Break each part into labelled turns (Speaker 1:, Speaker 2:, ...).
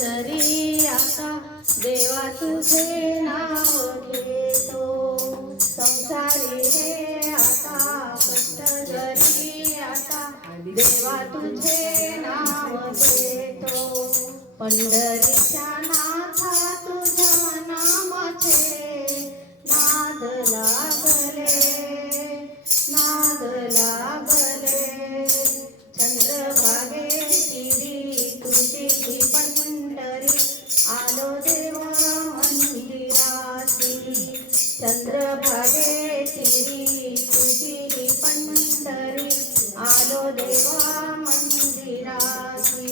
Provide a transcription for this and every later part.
Speaker 1: जरी आता देवा तुझे नाव घेतो संसारी हे आता कष्ट जरी आता देवा तुझे नाव घेतो. पंढरीच्या नाथा तुझ्या नामाचे नाद लागले नाद लागले. चंद्रभागे तिरी तुझी पंढरी. आलो देवा मंदिराची.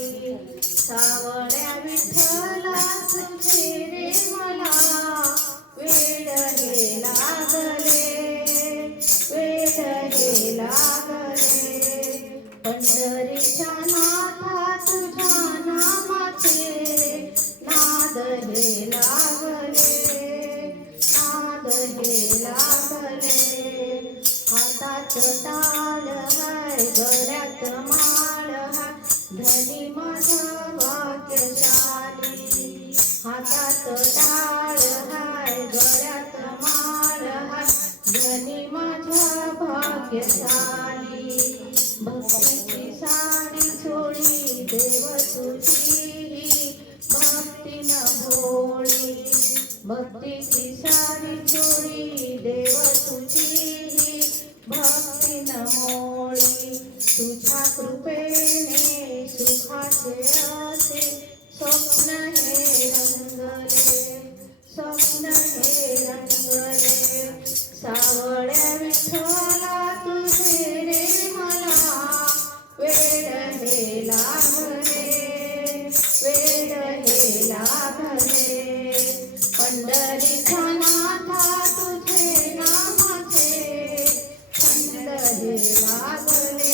Speaker 1: सावळ्या विठ्ठला तुझे रे मला. वेड हे लागले वेड हे लागले. पंढरीच्या हातात हाय गळ्यात माळ हाय. धनी माझा भाग्यशाली हातात टाळ हाय गळ्यात माळ हाय. धनी माझा भाग्यशाली भक्तीची साडी चोळी देव तुझी न भोळी. भक्तीची साडी चोळी देव तुझी भक्तीनं आवड्या विठ्ठला तुझे रे मला. वेड हे लाभले वेड हे लाभले पंढरीचा नाथा तुझे नामाचे छंद हे लागले